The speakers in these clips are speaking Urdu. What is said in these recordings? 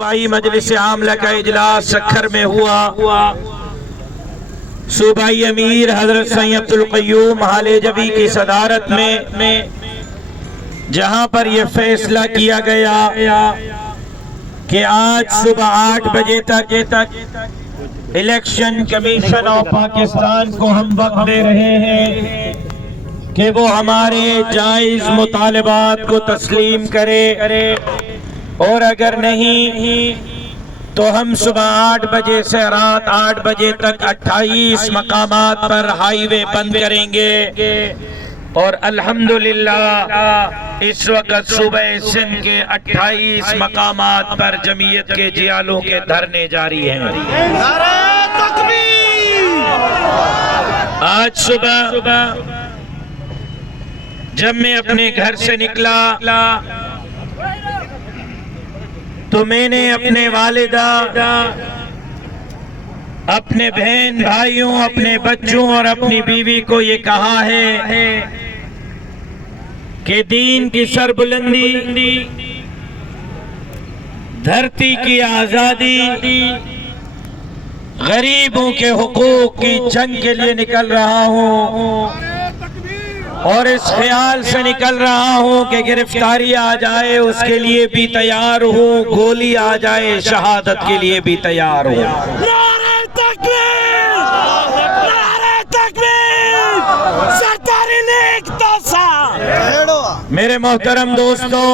صوبائی مجلس عاملہ کا اجلاس سکھر میں ہوا۔ صوبائی امیر حضرت سید عبدالقیوم حالجوی کی صدارت میں جہاں پر یہ فیصلہ کیا گیا کہ آج صبح 8 بجے تک الیکشن کمیشن آف پاکستان کو ہم وقت دے رہے ہیں کہ وہ ہمارے جائز مطالبات کو تسلیم کرے، اور اگر نہیں تو ہم صبح 8 بجے سے رات 8 بجے تک 28 مقامات پر ہائی وے بند کریں گے۔ اور الحمدللہ اس وقت صوبہ سندھ کے 28 مقامات پر جمعیت کے جیالوں کے دھرنے جاری ہیں۔ نعرہ تکبیر! آج صبح جب میں اپنے گھر سے نکلا تو میں نے اپنے والدہ، اپنے بہن بھائیوں، اپنے بچوں اور اپنی بیوی کو یہ کہا ہے کہ دین کی سربلندی، دھرتی کی آزادی، غریبوں کے حقوق کی جنگ کے لیے نکل رہا ہوں، اور اس خیال سے نکل رہا ہوں کہ گرفتاری آ جائے اس کے لیے بھی تیار ہوں، گولی آ جائے شہادت کے لیے بھی تیار ہوں۔ نعرہ تکبیر! نعرہ تکبیر! سرکار نیک توسا! میرے محترم دوستو،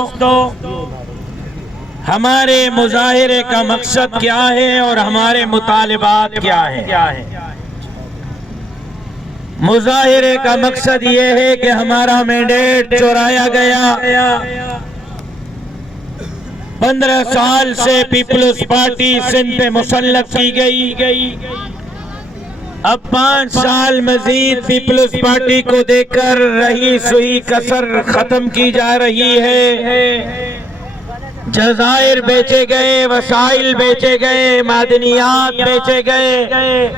ہمارے مظاہرے کا مقصد کیا ہے اور ہمارے مطالبات کیا ہیں؟ مظاہرے کا مقصد یہ ہے کہ ہمارا مینڈیٹ چورایا گیا۔ 15 سال سے پیپلز پارٹی سندھ پہ مسلط کی گئی، اب 5 سال مزید پیپلز پارٹی کو دے کر رہی سوئی کسر ختم کی جا رہی ہے۔ جزائر بیچے گئے، وسائل بیچے گئے، معدنیات بیچے گئے،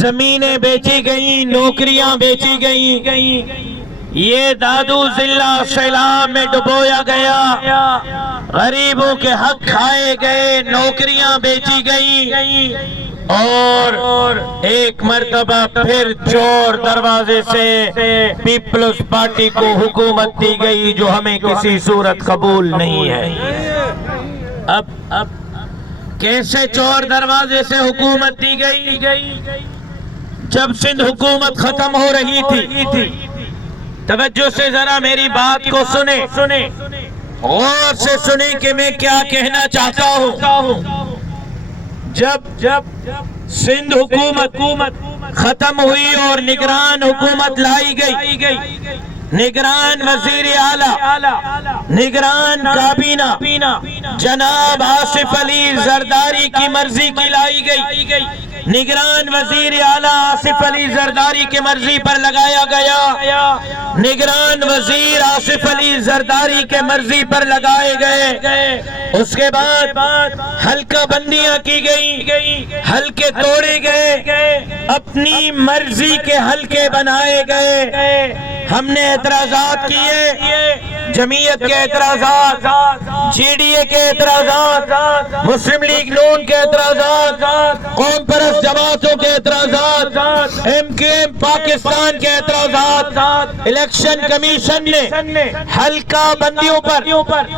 زمینیں بیچی گئیں، نوکریاں بیچی گئیں، یہ دادو ضلع سیلاب میں ڈبویا گیا، غریبوں کے حق کھائے گئے، نوکریاں بیچی گئیں، اور ایک مرتبہ پھر چور دروازے سے پیپلز پارٹی کو حکومت دی گئی جو ہمیں کسی صورت قبول نہیں ہے۔ اب کیسے چور دروازے سے حکومت دی گئی؟ جب سندھ حکومت ختم ہو رہی تھی، توجہ سے ذرا میری بات کو سنیں، غور سے سنیں کہ میں کیا کہنا چاہتا ہوں۔ جب سندھ حکومت ختم ہوئی اور نگران حکومت لائی گئی، نگران وزیر اعلیٰ، نگران کابینہ جناب آصف علی زرداری کی مرضی کی لائی گئی، نگران وزیر اعلیٰ آصف علی زرداری کی مرضی پر لگایا گیا، نگران وزیر آصف علی زرداری کے مرضی پر لگائے گئے۔ اس کے بعد حلقہ بندیاں کی گئی، حلقے توڑے گئے، اپنی مرضی کے حلقے بنائے گئے۔ ہم نے اعتراضات کیے، جمعیت کے اعتراضات، جی ڈی اے کے اعتراضات، مسلم لیگ نون کے اعتراضات، قوم پرست جماعتوں کے اعتراضات، ایم کیو ایم پاکستان کے اعتراضات۔ الیکشن کمیشن نے حلقہ بندیوں پر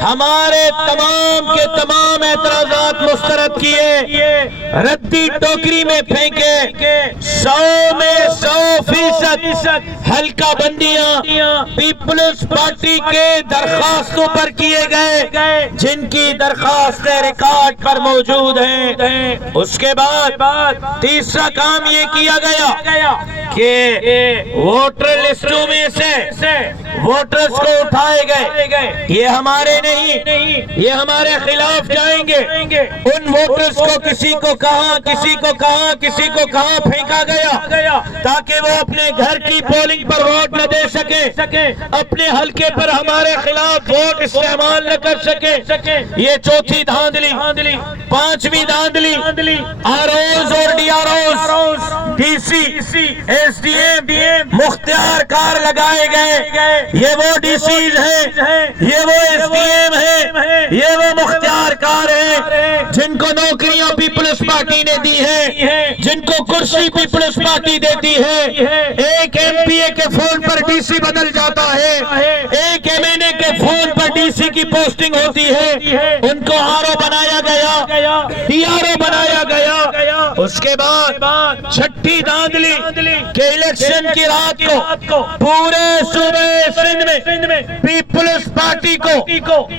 ہمارے تمام کے تمام اعتراضات مسترد کیے، ردی ٹوکری میں پھینکے۔ 100 میں 100% حلقہ بندیاں پیپلز پارٹی کے درخواستوں پر کیے گئے، جن کی درخواستیں ریکارڈ پر موجود ہیں۔ اس کے بعد تیسرا کام یہ کیا گیا کہ ووٹر لسٹوں میں سے ووٹرز کو اٹھائے گئے، یہ ہمارے نہیں، یہ ہمارے خلاف جائیں گے۔ ان ووٹرز کو کسی کو کہاں پھینکا گیا تاکہ وہ اپنے گھر کی پولنگ پر ووٹ نہ دے سکے، اپنے حلقے پر ہمارے خلاف ووٹ استعمال نہ کر سکے۔ یہ چوتھی دھاندلی۔ 5ویں دھاندلی، آروز اور D ROs, D C, S D M مختار کار لگائے گئے۔ یہ وہ ڈی سیز ہیں، یہ وہ ایس ڈی ایم ہیں، یہ وہ مختار کار ہیں جن کو نوکریاں پیپلز پارٹی نے دی ہیں، جن کو کرسی پیپلز پارٹی دیتی ہے، ایک ایم پی اے کے فون پر ڈی سی بدل جاتا ہے، ایک ایم این اے کے فون پر ڈی سی کی پوسٹنگ ہوتی ہے، ان کو آر او بنایا گیا، ڈی آر او بنایا گیا۔ اس کے بعد چھٹی دھاندلی کہ الیکشن کی رات کو پورے صوبے سندھ میں پیپلز پارٹی کو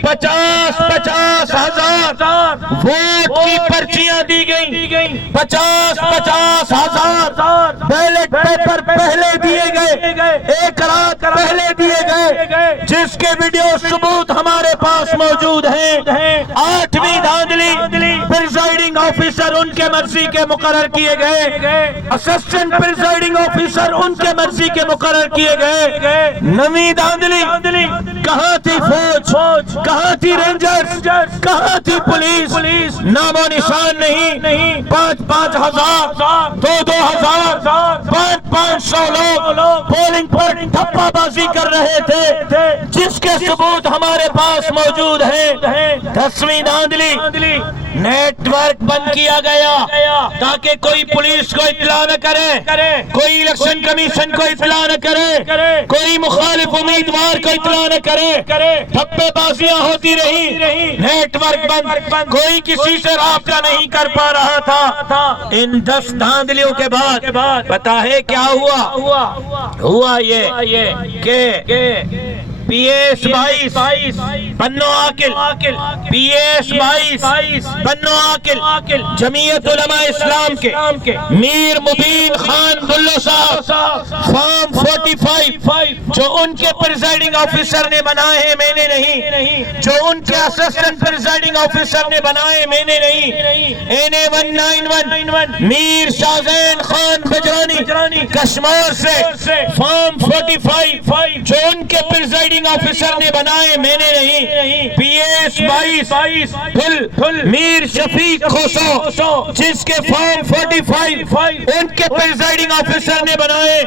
50,000 ووٹ کی پرچیاں دی گئیں، 50,000 بیلٹ پیپر پہلے دیے گئے، ایک رات پہلے دیے گئے، جس کے ویڈیو ثبوت ہمارے پاس موجود ہیں۔ 8ویں دھاندلی پریزائڈنگ آفیسر ان کے مرضی کے مقرر کیے گئے، اسسٹنٹ پریزائڈنگ آفیسر ان کے مرضی کے مقرر کیے گئے۔ 9ویں دھاندلی کہاں تھی فوج، کہاں تھی رینجرز، کہاں تھی پولیس، نام و نشان نہیں۔ 5,000 2,000 500 لوگ پولنگ پر ٹھپا بازی کر رہے تھے، جس کے ثبوت ہمارے پاس موجود ہیں۔ 10ویں دھاندلی نیٹ ورک بند کیا گیا تاکہ کوئی پولیس کو اطلاع نہ کرے، کوئی الیکشن کمیشن کو اطلاع نہ کرے، کوئی مخالف امیدوار کو اطلاع نہ کرے، ٹھپے بازیاں ہوتی رہی، نیٹ ورک بند، کوئی کسی سے رابطہ نہیں کر پا رہا تھا۔ ان 10 دھاندلیوں کے بعد پتہ ہے کیا ہوا یہ کہ پی ایس 22 بنو عاقل، پی ایس 22 بنو عاقل جمعیت علماء اسلام کے میر مبین خان بلو صاحب فارم 45 جو ان کے پریزائڈنگ آفیسر نے بنائے ہیں، میں نے نہیں، جو ان کے اسسٹنٹ پریزائڈنگ آفیسر نے بنائے میں نے نہیں، NA 191 میر شاہزین خان بجرانی کشمیر سے فارم 45 جو ان کے پریزائڈنگ آفیسر نے بنائے میں نے نہیں، پی ایس 22 پھل میر شفیق کھوسو جس کے فارم 45 ان کے پریزائڈنگ آفیسر نے بنائے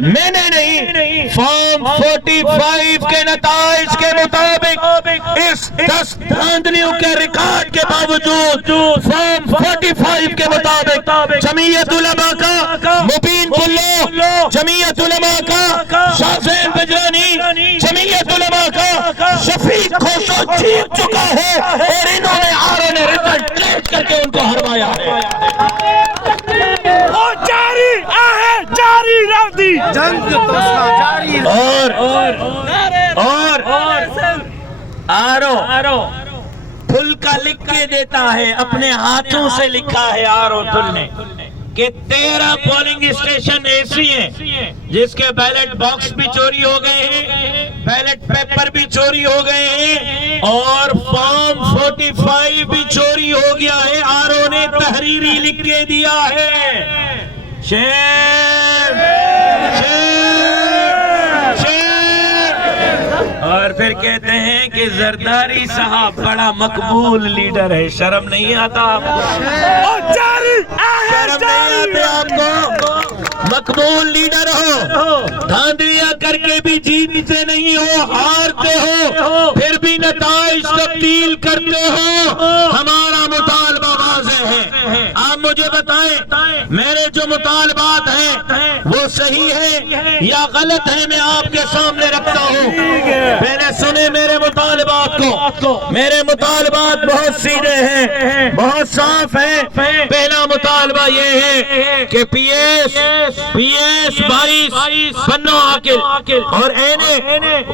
میں نے نہیں۔ فارم 45 کے نتائج کے مطابق اس 10 دھاندلیوں کے ریکارڈ کے باوجود فارم 45 کے مطابق جمعیت علماء کا مبین بلو، جمعیت علماء کا شاہزین بجرانی، جمعیت علماء کا شفیق کھوسو جیت چکا ہے، اور انہوں نے آرو نے رزلٹ کلیٹ کر کے ان کو ہروایا ہے۔ اور جاری رہتی جنگ جاری، اور آرو پھل کا لکھ کے دیتا ہے، اپنے ہاتھوں سے لکھا ہے آرو پھل نے کہ 13 پولنگ اسٹیشن ایسی ہیں جس کے بیلٹ باکس بھی چوری ہو گئے ہیں، بیلٹ پیپر بھی چوری ہو گئے ہیں، اور فارم 45 بھی چوری ہو گیا ہے۔ آرو نے تحریری لکھ کے دیا ہے۔ اور پھر کہتے ہیں کہ زرداری صاحب بڑا مقبول لیڈر ہے، شرم نہیں آتا آپ کو؟ شرم نہیں آتے آپ کو؟ مقبول لیڈر ہو، دھاندلیاں کر کے بھی جیتتے نہیں ہو، ہارتے ہو، پھر بھی نتائج تبدیل کرتے ہو۔ ہمارا مطالبہ واضح ہے، آپ مجھے بتائیں میرے جو مطالبات ہیں وہ صحیح ہے یا غلط ہے، میں آپ کے سامنے رکھتا ہوں۔ میں نے سنے میرے مطالبات کو، میرے مطالبات بہت سیدھے ہیں، بہت صاف ہیں۔ پہلا مطالبہ یہ ہے کہ پی ایس 22 بنو عاقل اور NA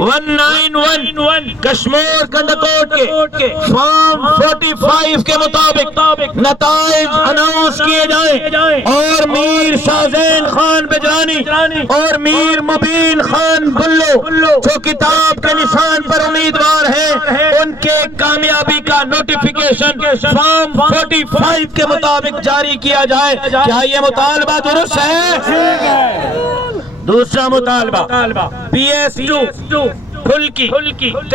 191 کشمیر کنڈکوٹ کے فارم 45 کے مطابق نتائج اناؤنس کیے جائیں، اور میر شاہزین خان بجرانی اور میر مبین خان بلو جو کتاب کے نشان پر امیدوار ہیں، ان کے کامیابی کا نوٹیفیکیشن فارم 45 کے مطابق جاری کیا جائے۔ کیا یہ مطالبہ درست ہے؟ دوسرا مطالبہ پی ایس 2 پھل کی